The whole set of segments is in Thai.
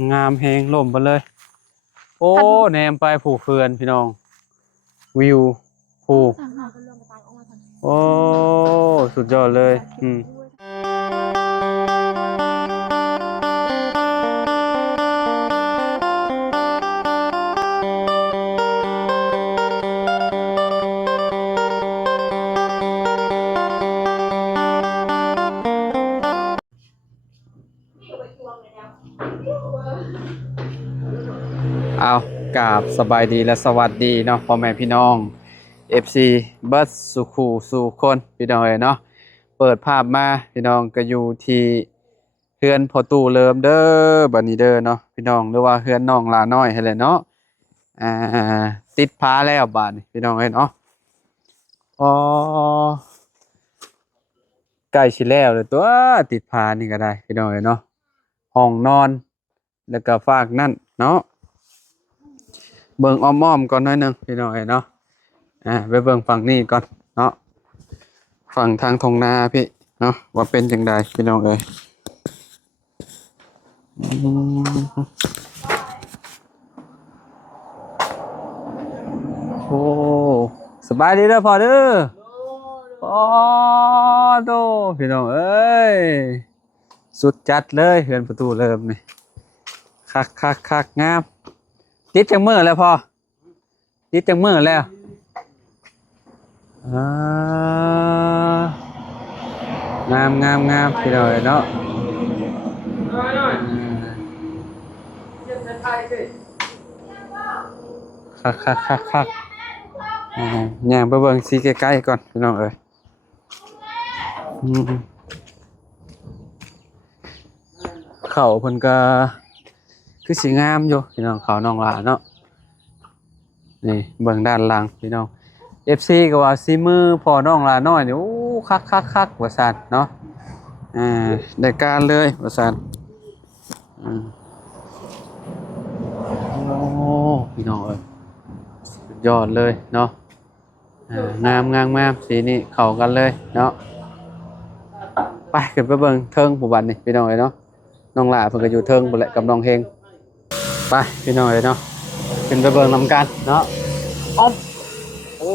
งามแฮงล่มไปเลยโอ้แนมไปผูเขื่อนพี่น้องวิวผูโอ้สุดยอดเลยเอากราบสบายดีและสวัสดีเนาะพ่อแม่พี่น้อง FC เบิร์ดสุขูสู่คนพี่น้องเนาะเปิดภาพมาพี่น้องก็อยู่ที่เฮือนพอตู่เริ่มเด้อบัดนี้เด้อเนาะพี่น้องหรือว่าเฮือนน้องลาน้อยให้แหละเนาะอ่าติดผาแล้วบาดนี้พี่น้องเนาะอ๋อใกล้สิแล้วเลยตัวติดผานี่ก็ได้พี่น้องเนาะห้องนอนแล้วก็ฝากนั่นเนาะเบิ่งอ้อมๆก่อนหน่อยนึงพี่น้องเนาะไปเบิ่งฝั่งนี้ก่อนเนาะฝั่งทางทงนาพี่เนาะว่าเป็นจังไดพี่น้องโอ้สบายดีเด้อพ่อเด้อโอ้โตพี่น้องเอ้ยสุดจัดเลยเฮือนประตูเริ่มนี่คักงามติดจังมื้อแล้วพ่อติดจังมื้อแล้วงามพี่น้องเนาะคักย่างไปเบิ่งสีใกล้ๆก่อนพี่น้องเขาเพิ่นก็คือสีงามอยู่พี่น้องเขาน้องหลาเนาะนี่เบิ่งด้านหลังพี่น้อง FC ก็ว่าสีมือพอน้องลาน้อยนี่โอ้คักว่าซั่นเนาะได้การเลยว่าซั่นโอ้พี่น้องสุดยอดเลยเนาะงามสีนี้เข้ากันเลยเนาะไปขึ้นไปเบิ่งเทิงหมู่บ้านนี่พี่น้องเนาะน้องลาเพิ่นก็อยู่เทิงพุ่นแหละกับน้องเฮงไปพี่น้องเนาะขึ้นไปเบิ่งนำกันเนาะอ๊อบโอ้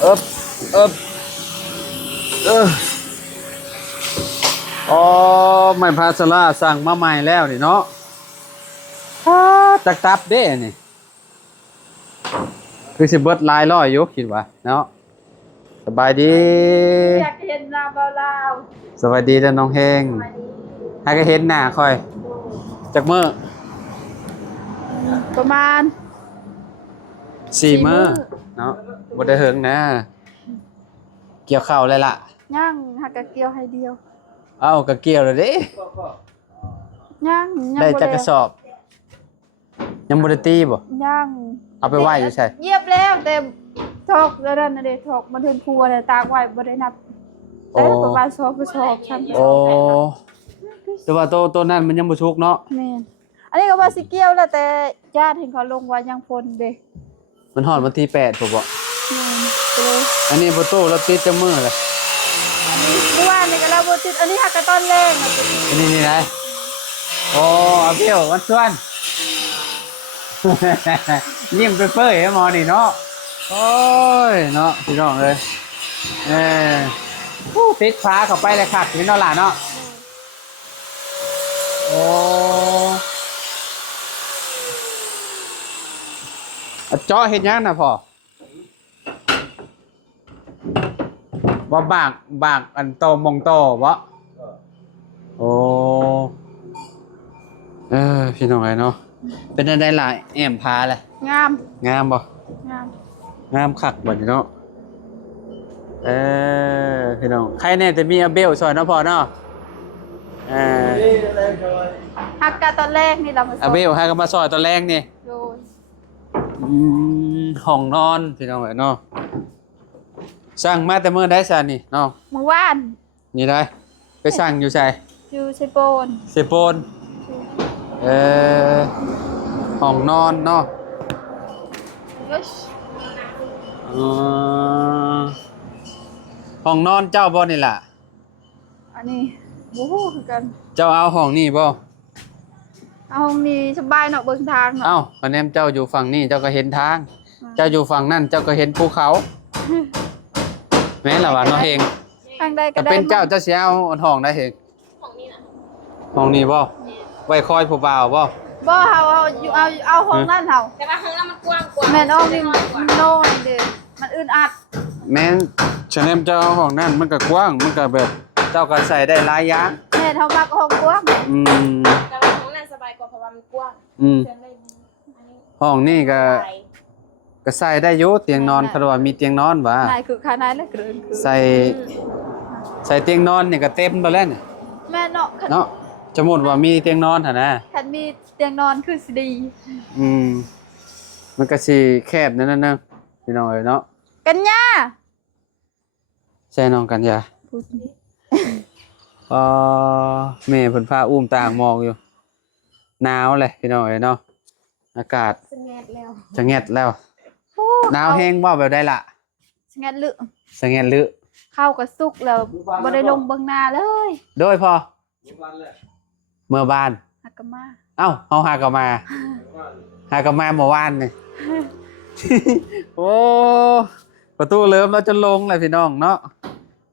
เอิบอ๋อไม้พาสลาสั่งมาใหม่แล้วนี่เนาะจักตับเด้นี่คือสิเบิดหลายร้อยอยู่คิดว่าเนาะสบายดีอยากเห็นหน้าเบาลาวสวัสดีเด้อน้องเฮงให้ก็เห็นหน้าค่อยจักมื้อประมาณ4 มื้อเนาะบ่ได้เฮิงนะเกี่ยวข้าวเลยล่ะย่างหักกะเกียวให้เดียวเอ้าก็เกี่ยวแล้วเด้ย่างได้จักกระสอบยังบ่ได้ตีบ่ย่างเอาไปไว้อยู่ใช่เยียบแล้วแต่ทอกแล้วนั่นน่ะเด้ทอกมาถึงครัวแต่ตากไว้บ่ได้นับแต่ประมาณ2กระสอบซั่นโอ้แต่ว่าตัวนั้นมันยังบ่สุกเนาะแม่นอันนี้ก็ว่าสิเกี่ยวแล้วแต่ญาติเห็นเขาลงว่ายังฝนเด้มันฮอดวันที่8พุ่นบ่อันนี้บ่โตแล้วติดจังมื้อล่ะอันนี้เมื่อวานนี่ก็แล้วบ่ติดอันนี้หักกะตอนแรงอันนี้นี่นะโอ้อาเบี้ยววันชวนยิ้มเปื่อยๆหมอนี่เนาะโอ้ยเนาะพี่น้องเอ้ยติดฟ้าเข้าไปเลยคักพี่น้องล่ะเนาะโอ้เจาะเห็นยังนะพ่อว่าบากอันโตมงโตวะโอ้พี่น้องไงเนาะเป็นอะไรหลายแอมพาเลยงามบ่งามคักบ่เนาะพี่น้องใครแน่แต่มีอาเบลซอยเนาะพ่อเนาะหักกะตอนแรกนี่เรามาอาเบลให้ก็มาซอยตอนแรกนี่ห้องนอนพี่น้องเนาะสร้างมาแต่เมื่อได้ซะนี่เนาะเมื่อวานนี่ได้ไปสร้างอยู่ใส่อยู่เซโปนห้องนอนเนาะห้องนอนเจ้าบ่นี่ล่ะอันนี้โอ้โหคือกัน เจ้าเอาห้องนี่บ่ เอาห้องนี้สบายเนาะเบิ่งทางเนาะ เอ้าคะแนนเจ้าอยู่ฝั่งนี้เจ้าก็เห็นทาง เจ้าอยู่ฝั่งนั่นเจ้าก็เห็นภูเขาแม่นล่ะว่าเนาะเฮง ทางใดก็ ถ้า ได้ เป็นเจ้าเจ้าสิเอาห้องได้เฮง ของนี่นะ ห้องนี้บ่ไว้คอยผู้บ่าวบ่ บ่เอาอยู่เอาห้องนั้นเฮา แต่ว่าข้างล่างมันกว้างกว่า แม่นห้องนี้มันโน่นเด้มันอึดอัด แม่นคะแนนเจ้าเอาห้องนั้นมันก็กว้างมันก็แบบเจ้าก็ใส่ได้หลายอย่าง แม่นเฮามักห้องกว้าง อืม แต่ว่าข้างล่างสบายกว่าเพราะว่ามันกว้าง อืม เชิญได้ดีอันนี้ ห้องนี่ก็ สบาย ก็ใส่ได้อยู่เตียงนอนคันว่ามีเตียงนอนบ่ นายคือคานายและเกินคือ ใส่เตียงนอนนี่ก็เต็มไปแล้วนี่ แม่เนาะคัน เนาะสมมุติว่ามีเตียงนอนหั่นนะ คันมีเตียงนอนคือสิดี อืมมันก็สิแคบนั่นน่ะพี่น้องเอ้ยเนาะ กันย่า ใช่น้องกันยาแม่เพิ่นพาอุ้มต่างหมอกอยู่หนาวเลยพี่น้องเอ้ยเนาะอากาศ สงบแล้ว จะแงดแล้วหนาวแห้งบ่แบบได้ล่ะ สงัดลึ สะแงดลึ เข้ากับสุกแล้วบ่ได้ลงเบิ่งหน้าเลย โดยพอเมื่อบ้าน หักกะมา เอ้าเฮาหากนมาหากนมาเมื่อวานนี่ โอ้ประตูเริ่มแล้วจะลงเลยพี่น้องเนาะ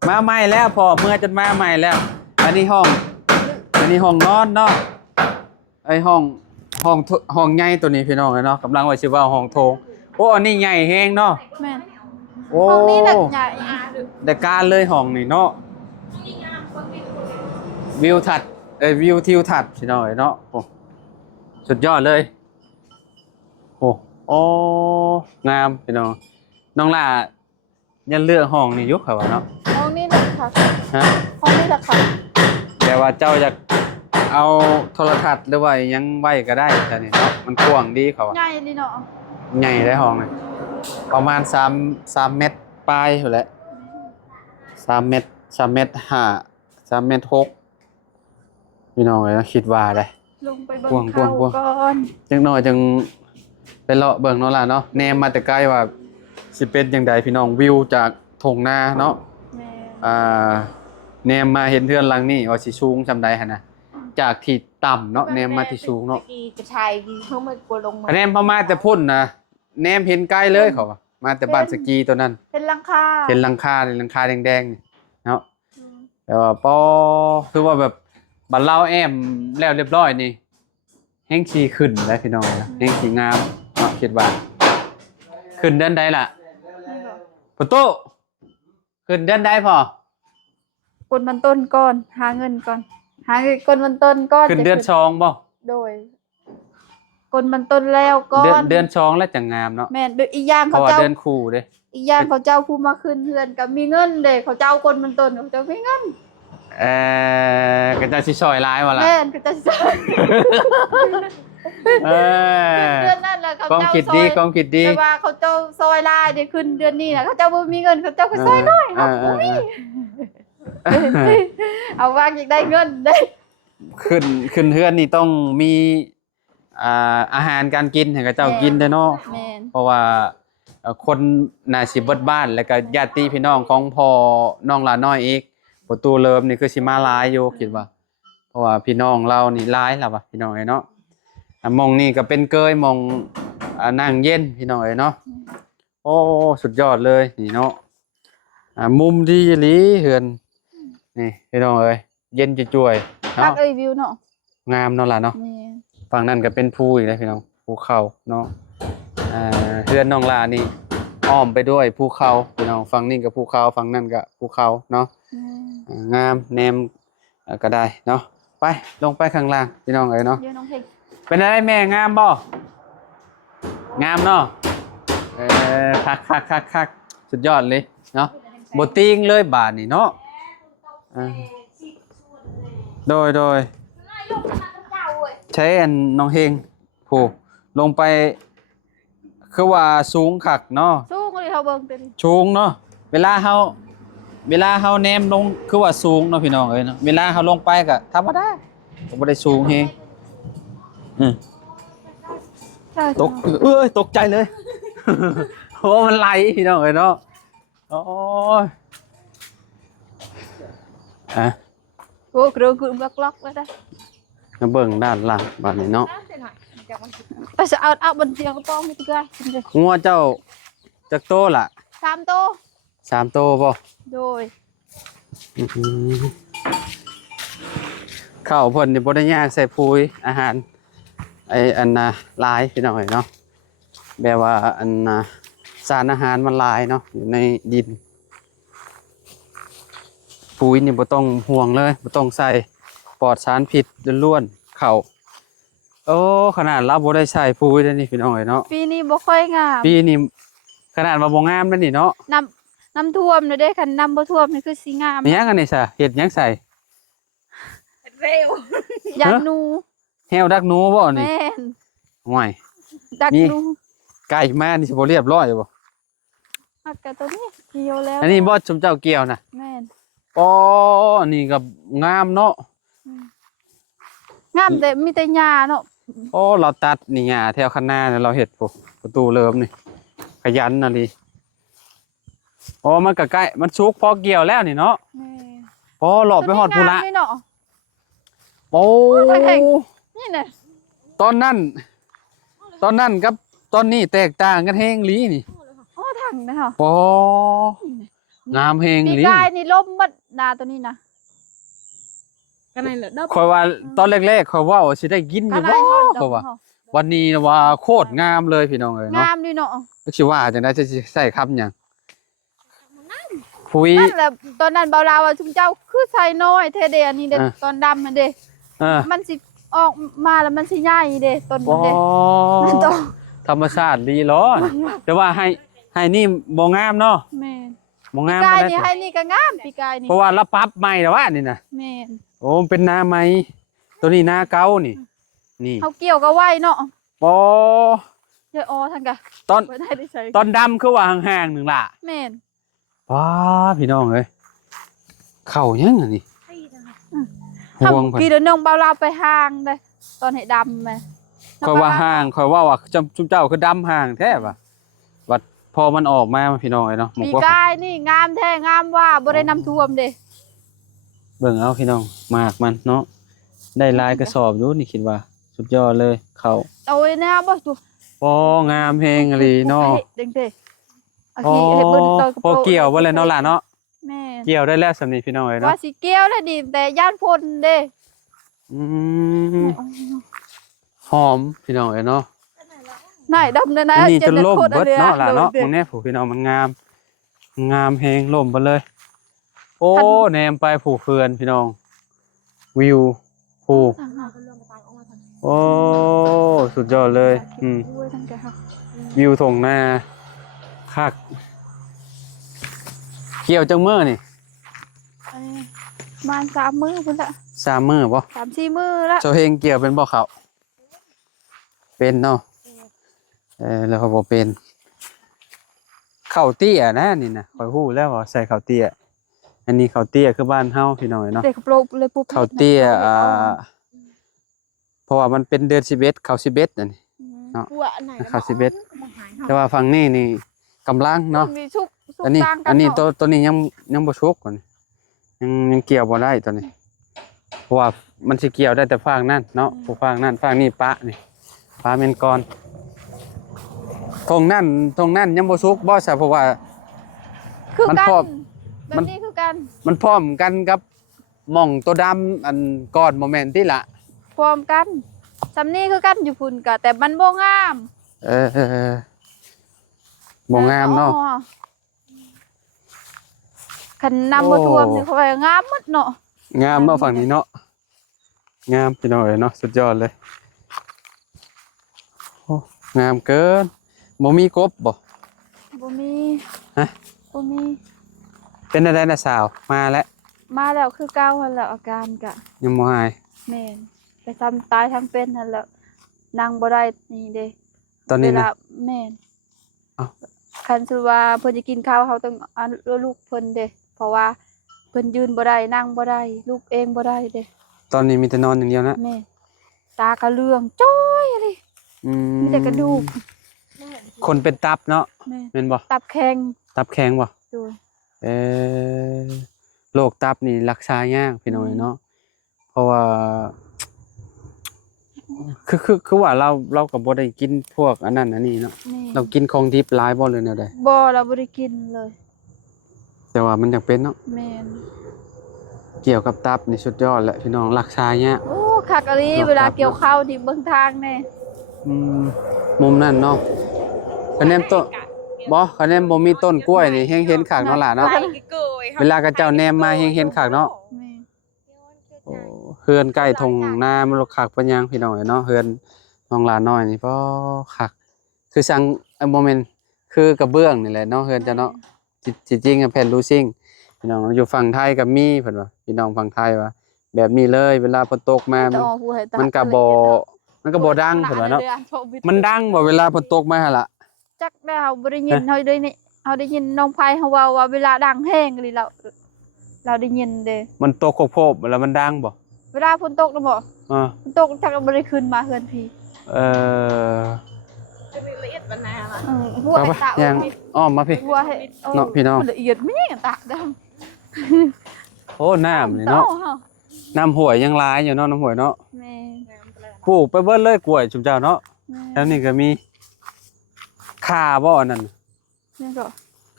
มาใหม่แล้วพอเมื่อจนมาใหม่แล้ว อันนี้ห้องนอนเนาะไอห้องใหญ่ตัวนี้พี่น้องเนาะกำลังว่าชื่อว่าห้องโถงโอ้อันนี้ใหญ่แฮงเนาะ แม่น โอ้ ห้องนี้น่ะใหญ่ ได้การเลยห้องนี่เนาะวิวทัดวิวทิวทัดพี่น้องเนาะโอ้สุดยอดเลยโอ้งามพี่น้องน้องล่ายันเลือกห้องนี่ยุคเขาว่าเนาะ ห้องนี้น่ะค่ะ ฮะ ห้องนี้น่ะค่ะ แต่ว่าเจ้าอยากเอาโทรทัศน์หรือว่ายังไว้ก็ได้แต่นี่เนาะมันกว้างดีเขาว่า ใหญ่นี่เนาะ ใหญ่ได้ห้องเลยประมาณ3เมตรปลายอยู่แหละ3 เมตร3 เมตร 6พี่น้องเอ้ยคิดว่าได้ ลงไปเบิ่ กว้าง งเขา กว้าง ก่อน จังน้อยจังไปเลาะเบิ่งเนาะล่ะเนาะแนมมาแต่ไกลว่าสิเป็นจังใดพี่น้องวิวจากทุ่งนาเนาะ แม่ แนมมาเห็นเทือนหลังนี่ว่าสิสูงจำได้หั่นนะจากที่ต่ำเนาะแนมมาที่สูงเนาะ ตะกี้กระชายเพิ่งมากลัวลงมา แนมพอมาแต่พุ่นนะแนมเห็นไกลเลยเขาว่ามาแต่บ้านสกีตัวนั้น เป็นหลังคา เห็นหลังคาแดงๆนี่เนาะแต่ว่าปอคือว่าแบบบัดเราแอมแล้วเรียบร้อยนี่แห้งชีขึ้นแล้วพี่น้องนะแห้งชีงามเนาะคิดว่าขึ้นเดือนใดล่ะประตูขึ้นเดือนใดพอก ดมันต้นก่อน หาเงินก่อน หาเงินกดมันต้นก่อน ขึ้นเดือน จะ สองบ่ โดยกดมันต้นแล้วก่อน เดือนสองแล้วจะงามเนาะ แม่นโดยอีกอย่าง เพ เขา ราะว่า เจ้า เดือนคู่เด้ อีกอย่างเขาเจ้าผู้มาขึ้นเฮือนกับมีเงินเด้เขาเจ้ากดมันต้นเขาเจ้ามีเงิน ก็จะสิซอยหลายวะล่ะ แม่นเขาจะซอย เออ เดือนนั้นแหละเขา ความ เจ้า คิด ซอ ดี ย ความคิดดี แต่ว่าเขาเจ้าซอยลายเดี๋ยวขึ้นเดือนนี้นะเขาเจ้าบ่มีเงินเขาเจ้าก็ซอยน้อยครับบ่มีเอาวางอยากได้เงินได้ ขึ้นเฮือนนี่ต้องมีอาหารการกินให้กับเจ้ากินเด้อเนาะ แม่น เพราะว่าคนน่าสิเบิดบ้านแล้วก็ญาติพี่น้องของพ่อน้องหลาน้อยอีกประตูเลิมนี่คือสิมาหลายอยู่คิดว่า เพราะว่าพี่น้องเรานี่หลายแล้วว่ะพี่น้องเอ้ยเนาะมองนี่ก็เป็นเกยมองนั่งเย็นพี่น้องเอ้ยเนาะโอ้สุดยอดเลยนี่เนาะมุมดีอีหลีเฮือนนี่พี่น้องเอ้ยเย็นจ่วยๆ พั เนาะ กรีวิวเนาะ งามเนาะล่ะเนาะ แม่น ฝั่งนั้นก็เป็นภูอีกแล้วพี่น้องภูเขาเนาะเฮือนน้องลานี่อ้อมไปด้วยภูเขาพี่น้องฝั่งนี้ก็ภูเขาฝั่งนั้นก็ภูเขาเนาะงามแนมก็ได้เนาะไปลงไปข้างล่างพี่น้องเอ้ยเนาะ เดี๋ยวน้องเพลง เป็นอะไรแม่งามบ่งามเนาะคักสุดยอดเลยเนาะบ่ติงเลยบาดนี่เนาะโดยใช้อันน้องเฮงผู้ลงไปคือว่าสูงคักเนาะ สู้ก็เลยเขาเบิ่งเต็ม สูงเนาะเวลาเฮาแนมลงคือว่าสูงเนาะพี่น้องเอ้ยเนาะเวลาเฮาลงไปก็ธรรมดาก็บ่ได้สูงเฮงตกตกใจเลย โอ้มันไหลพี่น้องเอ้ยเนาะโอ้ย โอ้กระกุมล็อกแล้วได้ มาเบิ่งด้านหลังบัดนี้เนาะ น้ำเสียหน่อยจากมัน ไปจะเอาบนเตียงกระป๋องนี่ตะกายกินเลย งัวเจ้าจักโตล่ะ 3 โต 3โตบ่ โดย อื้อหือข้าวเพิ่นนี่บ่ได้ย่างใส่ปุ๋ยอาหารไอ้อันน่ะหลายพี่น้องเอ้ยเนาะแบบว่าอันน่ะสารอาหารมันหลายเนาะอยู่ในดินปุ๋ยนี่บ่ต้องห่วงเลยบ่ต้องใส่ปลอดสารพิษล้วนๆข้าวโอ้ขนาดเราบ่ได้ใส่ปุ๋ยเด้อนี่พี่น้องเอ้ยเนาะ ปีนี้บ่ค่อยงาม ปีนี้ขนาดว่าบ่งามแล้วนี่เนาะ น้ำท่วมเด้คันน้ำบ่ท่วมนี่คือสิงาม มีหยังอันนี้ซะเฮ็ดหยังใส่ เร็ว อยากหนู แฮวดักหนูบ่นี่ แม่น ห่วย ดัก มี หนู ไก่มานี่สิบ่เรียบร้อยบ่ อักกะตัวนี้เกี่ยวแล้ว อันนี้บ่ชมเจ้าเกี่ยวน่ะ แม่น อ๋ออันนี้ก็งามเนาะ งามแต่มีแต่หญ้าเนาะ โอ้เราตัดนี่หญ้าแถวข้างหน้าเนี่ยเราเฮ็ดพุประตูเริ่มนี่ขยันน่ะลิโอ้มันก็ใกล้มันสุกพอเกี่ยวแล้วนี่เนาะ แม่ พอหลอบไปฮอดพุ่นละ ตัวนี้งามด้วยเนาะ โอ้ ทางแห่ง นี่น่ะ ตอนนั้นกับตอนนี้แตกต่างกันแฮงหลีนี่ โอ้ทางนะเหรอ โอ้งามแฮง ปี หลี กายนี่ล่มหมดนาตัวนี้นะ กันไหนเหรอเด้อ ข่อยว่าตอนแรกๆข่อยว่าสิได้กินอยู่ อะไร บ่ ฮอดด ข่ อ อก ว่า เนาะ วันนี้นะว่าโคตรงามเลยพี่น้องเอ้ยเนาะ งามดีเนาะ ก็สิว่าจังได๋จะสิใส่คำหยังปุ๋ย นั่นแหละตอนนั้นเบาลาวว่าชุมเจ้าคือใส่น้อยเทเดอันนี้เด้ อ่ะ ตอนดำมันเด้ เออ มันสิออกมาแล้วมันสิใหญ่เด้ต้นมั โอ้ นเด้นั่นโต ธรรมชาติดีเหรอแต่ว่าให้นี่บ่งามเนาะ แม่น บ่ ปี งาม กาย บ่ นี่ ได้ ให้นี่ก็งามปีกายนี่ เพราะว่าเราปรับใหม่แล้วว่านี่น่ะ แม่น โอ้มันเป็นนาใหม่ตัวนี้นาเก่านี่ นี่ เฮาเกี่ยวก็ไว้เนาะ โอ้ เดี๋ยวอ๋อทางกะ ตอน บ่ได้ใส่ ตอนดำคือว่าห่างๆหนึงล่ะ แม่น ว้าพี่น้องเอ้ยเข้ายังอันนี้ เฮา ห่วงเพิ่น กี่เดือนน้องเบาลาวไปห่างเด้ตอนให้ดำแม่ ค่อยว่าห่างค่อยว่าจุมเจ้าคือดำห่างแท้ว่ะบัดพอมันออกมาพี่น้องเอ้ยเนาะหม ปี กว่า กายนี่งามแท้งามว่าบ่ได้น้ำท่วมเด้ เบิ่งเอาพี่น้องมากมันเนาะได้หลายกระสอบอยู่นี่คิดว่า สุดยอดเลยเขา เอาไว้นะบ่ตัว ปองามแฮงอีหลีเนาะ เด้งเด้เอา อ๋อ ขี้ให้เบิ่งตัวกระ พ โป อ รง เกี่ยวบ่เลยเนาะล่ะเนาะ แม่น เกี่ยวได้แล้วสำนี้พี่น้องเอ้ย ว่า เนาะ สิเกี่ยวแล้วดีแต่ย่านพ่นเด้ อืมหอมพี่น้องเอ้ยเนาะ นายดำนะนะ อันนี้จนล่ม โคตร เบิด อ เนาะล่ะเนาะ ด้ มึงแน่ผู้พี่น้องมันงามแฮงล่มไปเลย โอ้แนมไปผู้เฟือนพี่น้อง วิวผู้ โอ้ สุดยอดเลย ทั้งแกค่ะ วิวทงหน้าคักเกี่ยวจังมื้อนี่ ประมาณ3 มื้อพุ่นละ 3มื้อบ่ 3-4 มื้อละ เจ้าเฮงเกี่ยวเป็นบ่เขาเป็นเนาะแล้วเขาบ่เป็นข้าวเตี้ยนะนี่นะข่อยฮู้แล้วว่าใส่ข้าวเตี้ยอันนี้ข้าวเตี้ยคือบ้านเฮาพี่น้อยเนาะ เด็กโปรเลยปุ๊บ ข้าวเตี้ยเพราะว่ามันเป็นเดือน11ข้าว11นั่นนี่ เนาะ กลัวอันไหน ข้าว11แต่ว่าฝั่งนี้นี่กำลังเนาะ มีชุก อันนี้ ต่างกั อันนี้ เาะ ตัวนี้ยังบ่ชุกก่อนยังเกี่ยวบ่ได้ตัวนี้เพราะว่ามันสิเกี่ยวได้แต่ฟางนั่นเนาะผู้ฟางนั่นฟางนี่ปะนี่ปะเมนกรทงนั่นยังบ่ชุกบ่ใช่เพราะว่า คือ มัน กัน พร้อม แบ มั บ น นี้คือกัน มันพร้อมกันกับหม่องตัวดำอันก่อนโมเมนต์ที่ละ พร้อมกันสำนี้คือกันอยู่พุ่นกะแต่มันบ่งาม บ่งามเนาะ อ๋อคันนำบ่ท่วมนี่เขาว่างามหมดเนาะ งามเนาะฝั่งนี้เนาะงามพี่น้องเอ้ยเนาะสุดยอดเลยโอ้งามเกินบ่มีกบบ่ บ่มี ฮะ บ่มี เป็นอะไรนะสาวมาแล้ว มาแล้วคือเก่าหั่นแหล้วอาการกะ ยังบ่หาย แม่นไปทำตายทั้งเป็นนั่นแหละนั่งบ่ได้นี่เด้ ตอนนี้ เว นะ ลาแม่น เอ้า คันสิว่าเพิ่นจะกินข้าวเขาต้องเอาลูกเพิ่นเด้เพราะว่าเพิ่นยืนบ่ได้นั่งบ่ได้ลูกเองบ่ได้เด้ ตอนนี้มีแต่นอนอย่างเดียวนะ แม่นตากระเลืองจ้อยอะไร อื มีแต่กระดูก คนเป็นตับเนาะ แม่น แม่นบ่ ตับแข็ง ตับแข็งบ่ ดู เออโรคตับนี่รักษายากพี่น้องเอ้ยเนาะ เพราะว่าคือว่าเราก็บ่ได้กินพวกอันนั้นอันนี้เนาะ นี่ เรากินของดิบหลายบ่เลยแนวใด บ่เราบ่ได้กินเลย แต่ว่ามันจำเป็นเนาะ แม่น เกี่ยวกับตับนี่สุดยอดแหละพี่น้องรักษาเนี่ย โอ้คักอะลีเวลาเกี่ยวข้าวนี่เบิ่งทางแน่ อืมมุมนั่นเนาะคะแนนต้นบ่คะแนนบ่มีต้นกล้วยนี่แฮงเห็นคักเนาะล่ะเนาะ ไปกี่กล้วย เวลากระเจ้าแนมมาแฮงเห็นคักเนาะ แม่ โอ้เฮือนใกล้ทงนามันคักปานยังพี่น้องเนาะเฮือนน้องหลานน้อยนี่พอคักคือสั่งบ่แม่นคือกระเบื้องนี่แหละเนาะเฮือนจะเนาะที่จริงอะแผ่นรูซิ่งพี่น้องอยู่ฝั่งไทยก็มีเพิ่นว่าพี่น้องฝั่งไทยว่าแบบนี้เลยเวลาฝนตกมา จะออกผู้ให้ตา มันก็บ่ดังเพิ่นว่าเนาะมันดังบ่เวลาฝนตกมาหั่นล่ะ จักได้เฮาบ่ได้ยินเฮาได้นี่เฮาได้ยินน้องไผเฮาเว้าว่าเวลาดังแห้งนี่เราได้ยินเด้ มันตกโคบๆแล้วมันดังบ่ เวลาฝนตกน่ะบ่ ฝนตกจักบ่ได้ขึ้นมาเฮือนพี่ เออ จะมีละเอียดปัญหาล่ะ หัว ไป ให้ตา ๆยังอ้อมมาพี่ หัวให้ เนาะพี่น้อง ละเอียดแม่ตาดำ โอ้น้ำนี่เนาะน้ำห้วยยังหลายอยู่เนาะน้ำห้วยเนาะ แม่ ปลูกไปเบิดเลยกล้วยชุมเจ้าเนาะแล้วนี่ก็มีข่าบ่อันนั้น นี่ก็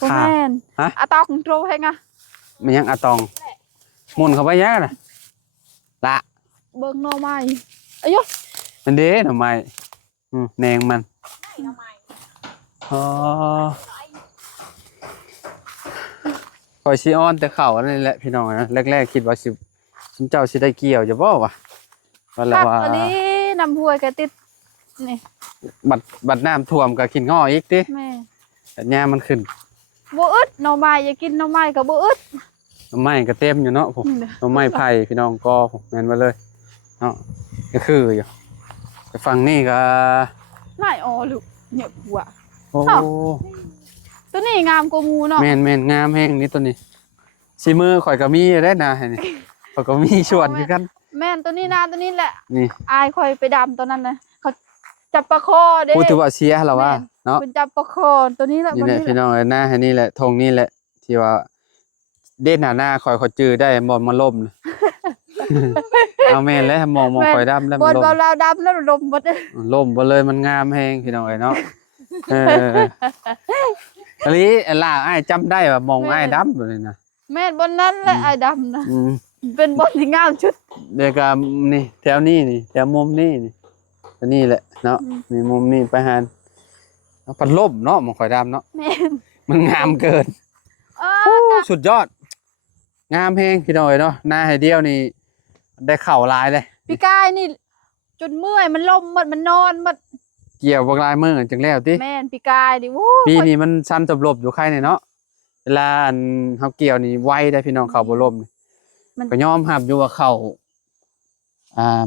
ค่ะ แม่น ฮะ อะตอกโตให้งะ มันยังอะตองหมุนเข้าไปยังน่ะละ เบิ่งหน่อไม้อายุ มันเด้ทำไมแหนงมัน ทำไม อ๋อคอยสิออนแต่เข่าอันนี่แหละพี่น้องนะแรกๆคิดว่าสิชุมเจ้าสิได้เกี่ยวจะบ่วะว่าแล้ว คัก ว่า อันนี้น้ำห้วยก็ติดนี่ บัดน้ำท่วมก็กินง้ออีกติ แม่ แต่หญ้ามันขึ้น บ่อึดหน่อไม้อย่ากินหน่อไม้ก็บ่อึด ต้นไม้ก็เต็มอยู่เนาะผมต้นไม้ไผ่พี่น้องก็ผมแม่นมาเลยเนาะก็คืออยู่แต่ฝั่งนี้ก็ นายอ๋อลูกเนี่ยผัว โอ้ อ้าว ตัวนี้งามกว่าหมู่เนาะ แม่นงามแฮงนี่ตัวนี้สิมือข่อยก็มีได้นะให้นี่ข่อยก็มีชวนคือกัน แม่นตัวนี้นะตัวนี้แหละ นี่ อายค่อยไปดำตัวนั้นนะเขาจับปลาคอเด้ พูดถึงว่าเสียแล้วว่าเนาะ คุณจับปลาคอตัวนี้แหละ นี่ ตัว แหละ นี้ พี่ แห น้ ละ องเอ้ยหน้าให้นี่แหละธงนี่แหละที่ว่าเด่นหน้าข่อยจื้อได้บ่มาล่มน่ะ เอาแม่นแล้วมองข่อยดำแล้ว บ มัน น ล่ม เราดำแล้วลมหมดเลย ล่มบ่เลยมันงามแฮงพี่น้องเอ้ยเนาะเอออันนี้ล่าอ้ายจำได้ว่ามองอ้ายดำเลยนะ แม่นบนนั้นแหละไอ้ดำนะ อืม เป็นบนที่งามชุด เดี๋ยวก็นี่แถวนี้นี่แถวมุมนี้นี่อันนี้แหละเนาะมีมุมนี้ไปหาพัดลมเนาะมองข่อยดำเนาะ แม่น มันงามเกิน เออ สุดยอด งามเพลงพี่น้อยเนาะหน้าให้เดียวนี่ได้เข่าลายเลย พี่กายนี่จนเมื่อยมันลมหมดมันนอนหมด เกี่ยวบางลายมือจังแล้วติ แม่นพี่กายดิวู้ ปีนี้มันสั้นจบลบอยู่ใครเนี่ยเนาะเวลาอันเฮาเกี่ยวนี่ไวได้พี่น้องเข่าบ่ล่มนี่ก็ยอมรับอยู่ว่าเข่า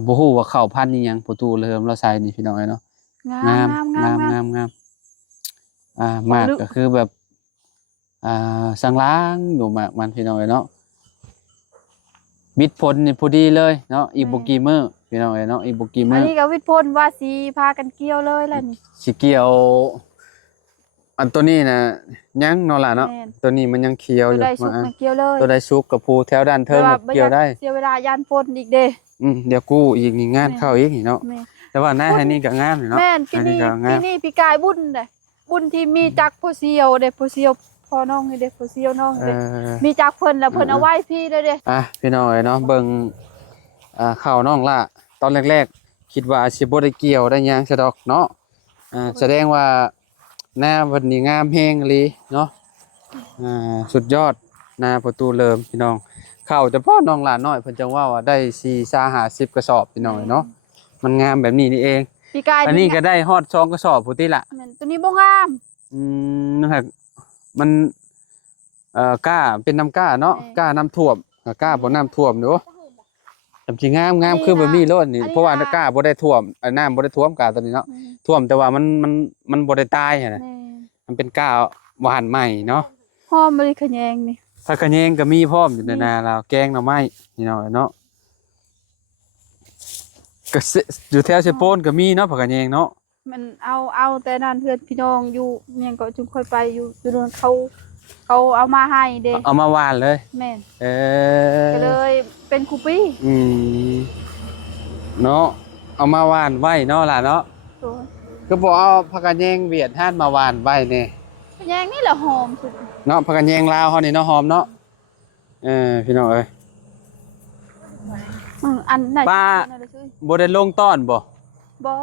บ่ฮู้ว่าเข่าพันธุ์อีหยังประตูเริ่มเราใส่นี่พี่น้องเนาะ งามงามงาม งามมากก็คือแบบสังล้างอยู่มากมันพี่น้องเนาะมิดผลนี่พอดีเลยเนาะอีกบ่กี่มื้อพี่น้องเนาะอีกบ่กี่ อั มื้ น อ นี้ก็วิทย์พลว่าสีพากันเกี่ยวเลยล่ะนี่ สิเกี่ยว อันตัวนี้นะยังเนาะล่ะเนาะ แม่น ตัวนี้มันยังเขียว ตั อ ว ยู่ ใดสุก มา มาเกี่ยวเลย ตัวใดสุกกับผู้แถวด้านเทิงเกี่ยวได้ เสียเวลายานพลอีกเด้ เดี๋ยวกู้อีกนี่งานเข้าอีกนี่เนาะ แม่ แต่ว่าหน้าให้นี่ก็งามนี่เนาะ แม่นปี อัน นี้ ก็งาม พี่กายบุญเด้บุญที่มีจักผู้เสียวเด้ผู้เสียวพ่อน้องนี่เด้ผู้เสียวน้องเด้มีจักเพิ่นแล้วเพิ่นเอาไว้พี่เด้อเด้ พี่น้อยเนาะเบิ่งข้าวน้องล่ะตอนแรกๆคิดว่าสิบ่ได้เกี่ยวได้หยังซะดอกเนาะแสดงว่าหน้าวันนี้งามแฮงอีหลีเนาะสุดยอดหน้าประตูเริ่มพี่น้องข้าวเฉพาะน้องหลานน้อยเพิ่นจังว่าได้4-50กระสอบพี่น้อยเนาะมันงามแบบนี้นี่เอง พี่กาย อันนี้ก็ได้ฮอด2กระสอบพุติละ แม่นตัวนี้บ่งาม นะครับมันก้าเป็นน้ำก้าเนาะก้าน้ำท่วมก้าบ่น้ำท่วมเด้อจำจริงงามคือแบบนี้โลดนี่เพราะว่าก้าบ่ได้ท่วมน้ำบ่ได้ท่วมก้าตัวนี้เนาะท่วมแต่ว่ามันบ่ได้ตายนะ แม่ มันเป็นก้าหวานใหม่เนาะ หอมมะลิขะแยงนี่ ผักกระแยงก็มีพร้อมอยู่ในนาเราแกงหน่อไม้นี่เนาะเนาะก็อยู่แถวเซโปนก็มีเนาะผักกระแยงเนาะ มันเอาแต่นั่นเพื่อนพี่น้องอยู่เมียงก็จุ่มค่อยไปอยู่เรือนเขา เขาเอามาให้เด้ เอามาหวานเลย แม่น เออ ก็เลยเป็นคูปี้ อืมเนาะเอามาหวานไว้เนาะล่ะเนาะ โอ้ย ก็บอกเอาผักกะแยงเวียดทานมาหวานไว้นี่ แยงนี่แหละหอมสุด เนาะผักกะแยงลาวเฮานี่เนาะหอมเนาะพี่น้องเอ้ย อันไหน ป้า อันไหนซื้อ บ่ได้ลงต้อนบ่ บ่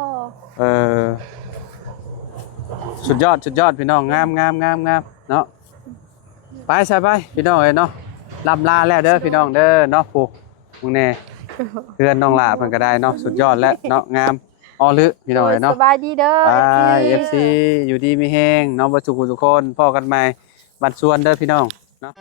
เออสุดยอดพี่น้องงามเนาะไปใช่ไปพี่น้องเอ้ยเนาะลำลาแล้วเด้อพี่น้องเด้อเนาะผู้มึงแน่เพื่อนน้องหลาเพิ่นก็ได้เนาะสุดยอดแล้วเนาะงามอ้อลึพี่น้องเอ้ยเนาะ สบายดีเด้อ ไป FC อยู่ดีมีแฮงเนาะบ่สุขทุกคนพ้อกันใหม่บัดส่วนเด้อพี่น้องเนาะ